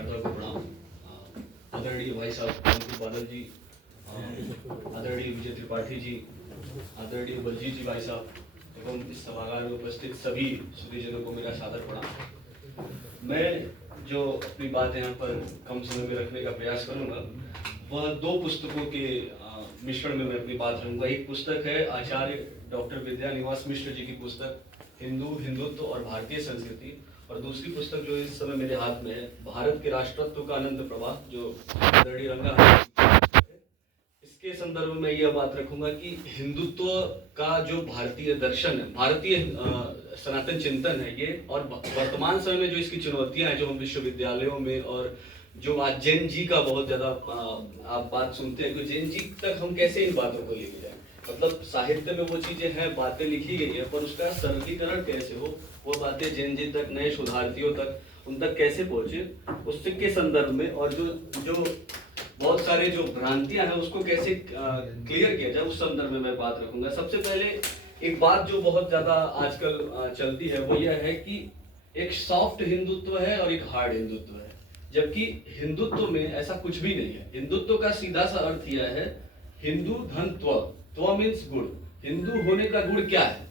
नमस्कार को प्रणाम। आदरणीय भाई साहब अंकुर बादल जी, आदरणीय विजय त्रिपाठी जी, आदरणीय बलजीत जी भाई साहब एवं इस सभागार में उपस्थित सभी श्रीजनों को मेरा सादर प्रणाम। मैं जो अपनी बात यहाँ पर कम समय में रखने का प्रयास करूँगा वह दो पुस्तकों के मिश्रण में मैं अपनी बात रखूँगा। एक पुस्तक है आचार्य डॉक्टर विद्यानिवास मिश्र जी की पुस्तक हिंदू, हिंदुत्व और भारतीय संस्कृति, और दूसरी पुस्तक जो इस समय मेरे हाथ में है भारत के राष्ट्रत्व का आनंद प्रवाह, जो आदरणीय रंगा है। इसके संदर्भ में यह बात रखूंगा कि हिंदुत्व का जो भारतीय दर्शन है, भारतीय सनातन चिंतन है ये, और वर्तमान समय में जो इसकी चुनौतियां हैं जो हम विश्वविद्यालयों में, और जो आज जेन जी का बहुत ज्यादा आप बात सुनते हैं कि जेन जी तक हम कैसे इन बातों को लेके जाए। मतलब साहित्य में वो चीजें हैं, बातें लिखी गई है, पर उसका सरलीकरण कैसे हो, वो बातें जेन जी तक, नए शोधार्थियों तक, उन तक कैसे पहुंचे, उसके संदर्भ में, और जो बहुत सारे जो भ्रांतियां हैं उसको कैसे क्लियर किया जाए उस संदर्भ में मैं बात रखूंगा। सबसे पहले एक बात जो बहुत ज्यादा आजकल चलती है वो यह है कि एक सॉफ्ट हिंदुत्व है और एक हार्ड हिंदुत्व है, जबकि हिंदुत्व में ऐसा कुछ भी नहीं है। हिंदुत्व का सीधा सा अर्थ यह है हिंदू धन त्व, त्व मीन्स गुण। हिंदू होने का गुण क्या है?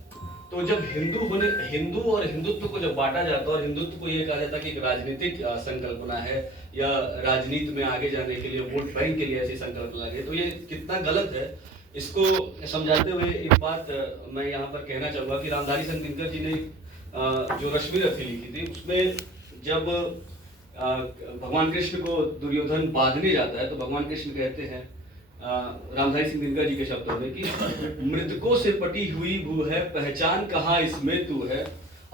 तो जब हिंदू और हिंदुत्व को जब बांटा जाता है, और हिंदुत्व को ये कहा जाता है कि एक राजनीतिक संकल्पना है या राजनीति में आगे जाने के लिए, वोट बैंक के लिए ऐसी संकल्पना है, तो ये कितना गलत है इसको समझाते हुए एक बात मैं यहाँ पर कहना चाहूंगा कि रामधारी सिंह दिनकर जी ने जो रश्मि रथी लिखी थी, उसमें जब भगवान कृष्ण को दुर्योधन बांधने जाता है तो भगवान कृष्ण कहते हैं रामधारी सिंह दिनकर जी के शब्दों में कि मृतकों से पटी हुई भू है, पहचान कहाँ इसमें तू है,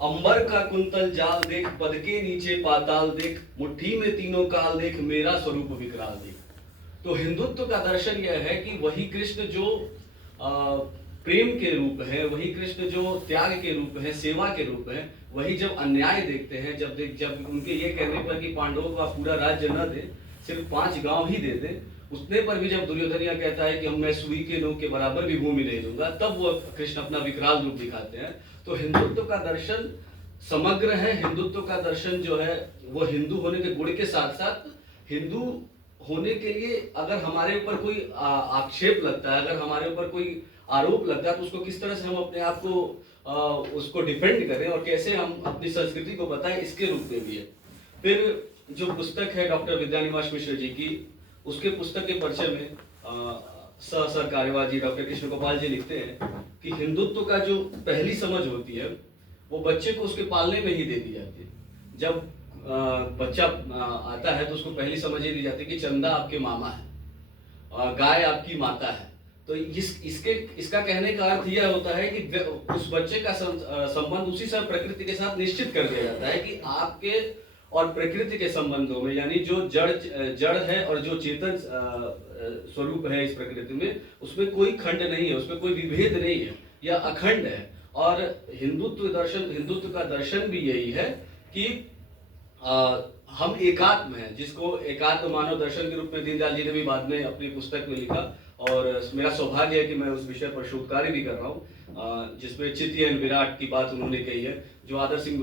अंबर का कुंतल जाल देख, पद के नीचे पाताल देख, मुट्ठी में तीनों काल देख, मेरा स्वरूप विकराल देख। तो हिंदुत्व का दर्शन यह है कि वही कृष्ण जो प्रेम के रूप है, वही कृष्ण जो त्याग के रूप है, सेवा के रूप है, वही जब अन्याय देखते हैं, जब उनके ये कहने पर कि पांडवों का पूरा राज्य न दे, सिर्फ 5 गांव ही दे दे, उतने पर भी जब दुर्योधन यह कहता है कि मैं सुई के नो के बराबर भी भूमि नहीं दूंगा, तब वो कृष्ण अपना विकराल रूप दिखाते हैं। तो हिंदुत्व का दर्शन समग्र है। हिंदुत्व का दर्शन जो है वो हिंदू होने के गुण के साथ साथ हिंदू होने के लिए अगर हमारे ऊपर कोई आक्षेप लगता है, अगर हमारे ऊपर कोई आरोप लगता है, तो उसको किस तरह से हम अपने आप को उसको डिफेंड करें और कैसे हम अपनी संस्कृति को बताएं, इसके रूप में भी है। फिर जो पुस्तक है डॉक्टर विद्यानिवास मिश्र जी की, उसके पुस्तक के परिचय में सर कार्यवाह जी, डॉक्टर कृष्ण गोपाल जी लिखते हैं कि हिंदुत्व का जो पहली समझ होती है वो बच्चे को उसके पालने में ही दे दी जाती है। जब बच्चा आता है तो उसको पहली समझ ये दी जाती है कि चंदा आपके मामा है, गाय आपकी माता है। तो इसका कहने का अर्थ यह होता है कि उस बच्चे का संबंध उसी समय प्रकृति के साथ निश्चित कर दिया जाता है कि आपके और प्रकृति के संबंधों में, यानी जो जड़ है और जो चेतन स्वरूप है इस प्रकृति में, उसमें कोई खंड नहीं है, उसमें कोई विभेद नहीं है, यह अखंड है। और हिंदुत्व का दर्शन भी यही है कि हम एकात्म हैं, जिसको एकात्म मानव दर्शन के रूप में दीनदयाल जी ने भी बाद में अपनी पुस्तक में लिखा, और मेरा सौभाग्य है कि मैं उस विषय पर शोध कार्य भी कर रहा हूँ, जिसमें चित्त एंड विराट की बात उन्होंने कही है। जो आदर सिंह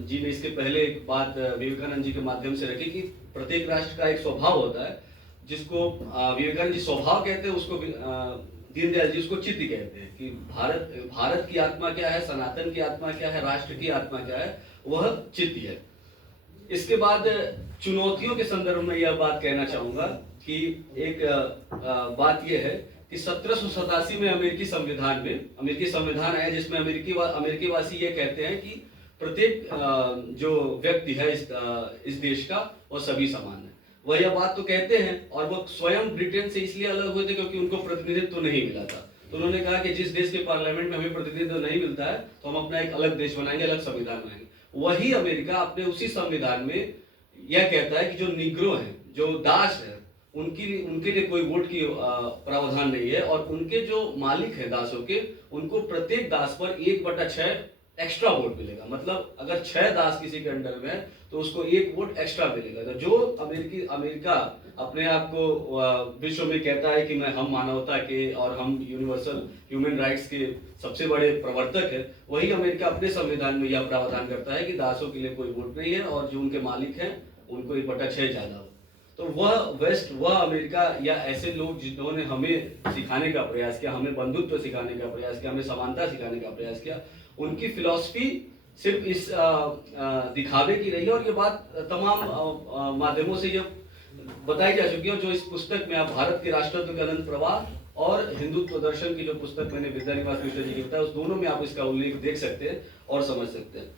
जी ने इसके पहले एक बात विवेकानंद जी के माध्यम से रखी कि प्रत्येक राष्ट्र का एक स्वभाव होता है, जिसको विवेकानंद जी स्वभाव कहते हैं, उसको दीनदयाल जी उसको चित्त कहते हैं कि भारत की आत्मा क्या है, सनातन की आत्मा क्या है, राष्ट्र की आत्मा क्या है, वह चित्त है। इसके बाद चुनौतियों के संदर्भ में यह बात कहना चाहूंगा कि एक बात यह है कि 1787 में अमेरिकी संविधान आया, जिसमें अमेरिकी वासी ये कहते हैं कि प्रत्येक जो व्यक्ति है इस देश का, वो सभी समान है। वह यह बात तो कहते हैं, और वो स्वयं ब्रिटेन से इसलिए अलग हुए थे क्योंकि उनको प्रतिनिधित्व नहीं मिला था। तो उन्होंने कहा कि जिस देश के पार्लियामेंट में हमें प्रतिनिधित्व नहीं मिलता है तो हम अपना एक अलग देश बनाएंगे, अलग संविधान बनाएंगे। वही अमेरिका अपने उसी संविधान में यह कहता है कि जो निग्रो है, जो दास है, उनके लिए कोई वोट की प्रावधान नहीं है, और उनके जो मालिक हैं दासों के, उनको प्रत्येक दास पर 1/6 एक्स्ट्रा वोट मिलेगा। मतलब अगर 6 दास किसी के अंडर में है तो उसको 1 वोट एक्स्ट्रा मिलेगा। तो जो अमेरिका अपने आप को विश्व में कहता है कि हम मानवता के और हम यूनिवर्सल ह्यूमन राइट्स के सबसे बड़े प्रवर्तक है, वही अमेरिका अपने संविधान में यह प्रावधान करता है कि दासों के लिए कोई वोट नहीं है, और जो उनके मालिक हैं उनको ये बटा 6 ज़्यादा हो। तो वह वेस्ट, वह अमेरिका या ऐसे लोग जिन्होंने हमें सिखाने का प्रयास किया, हमें बंधुत्व सिखाने का प्रयास किया, हमें समानता सिखाने का प्रयास किया, उनकी फिलॉसफी सिर्फ इस दिखावे की रही है। और ये बात तमाम माध्यमों से ये बताई जा चुकी है, जो इस पुस्तक में आप भारत के राष्ट्रत्व के अनंत प्रवाह और हिंदुत्व दर्शन की जो पुस्तक मैंने विद्यानिवास मिश्र जी की बताया, उस दोनों में आप इसका उल्लेख देख सकते हैं और समझ सकते हैं।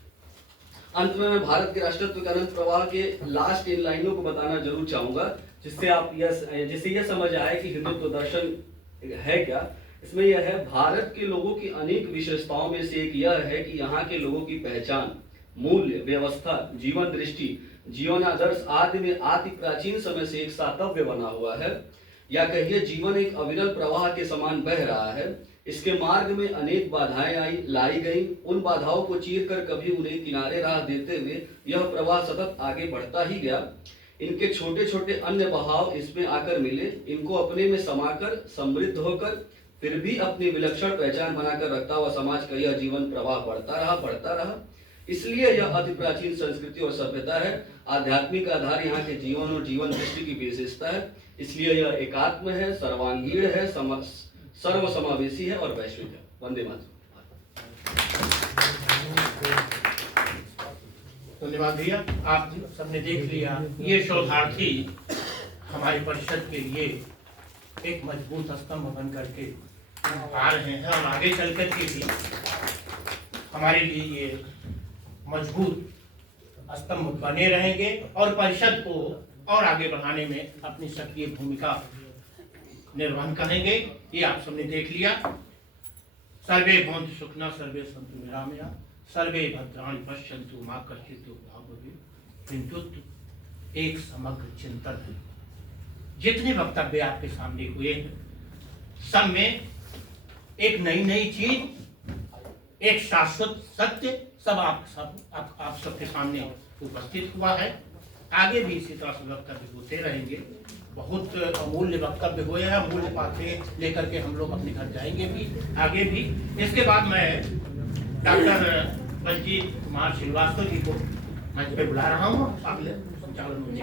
अंत में मैं भारत के राष्ट्रत्व के अनंत प्रवाह के लास्ट इन लाइनों को बताना जरूर चाहूंगा, जिससे यह समझ आए कि हिंदुत्व दर्शन है क्या। इसमें यह है, भारत के लोगों की अनेक विशेषताओं में से एक यह है कि यहाँ के लोगों की पहचान, मूल्य, व्यवस्था, जीवन दृष्टि, जीवन आदर्श आदि में अति प्राचीन समय से एक सातत्य बना हुआ है, या कहिए जीवन एक अविरल प्रवाह के समान बह रहा है। इसके मार्ग में अनेक बाधाएं लाई गई, उन बाधाओं को चीर कर कभी उन्हें किनारे राह देते हुए यह प्रवाह सतत आगे बढ़ता ही गया। इनके छोटे छोटे अन्य बहाव इसमें आकर मिले, इनको अपने में समाकर समृद्ध होकर फिर भी अपनी विलक्षण पहचान बनाकर रखता हुआ समाज का यह जीवन प्रवाह बढ़ता रहा। इसलिए यह अति प्राचीन संस्कृति और सभ्यता है। आध्यात्मिक आधार यहाँ के जीवन और जीवन दृष्टि की विशेषता है। इसलिए यह एकात्म है, सर्वांगीण है, सर्व समावेशी है और वैश्विक है। वंदे मातरम। धन्यवाद भैया, आप सबने देख लिया। ये शोधार्थी हमारे परिषद के लिए एक मजबूत स्तंभ बन करके आ रहे हैं और आगे चल कर के भी हमारे लिए ये मजबूत स्तंभ बने रहेंगे और परिषद को और आगे बढ़ाने में अपनी सक्रिय भूमिका निर्वहन करेंगे। ये आप सबने देख लिया। सर्वे भवन्तु सुखिनः, सर्वे सन्तु निरामया, सर्वे भद्राणि पश्यन्तु मा कश्चित् दुःखभाग् भवेत्। हिंदुत्व एक समग्र चिंतन है। जितने वक्तव्य आपके सामने हुए हैं, सब में एक नई चीज, एक शाश्वत सत्य सब आप सबके सामने उपस्थित हुआ है। आगे भी इसी तरह से वक्तव्य होते रहेंगे। बहुत अमूल्य वक्तव्य हुए हैं, अमूल्य बातें लेकर के हम लोग अपने घर जाएंगे भी, आगे भी। इसके बाद मैं डॉक्टर बलजीत कुमार श्रीवास्तव जी को मंच पे बुला रहा हूँ। अगले संचालन में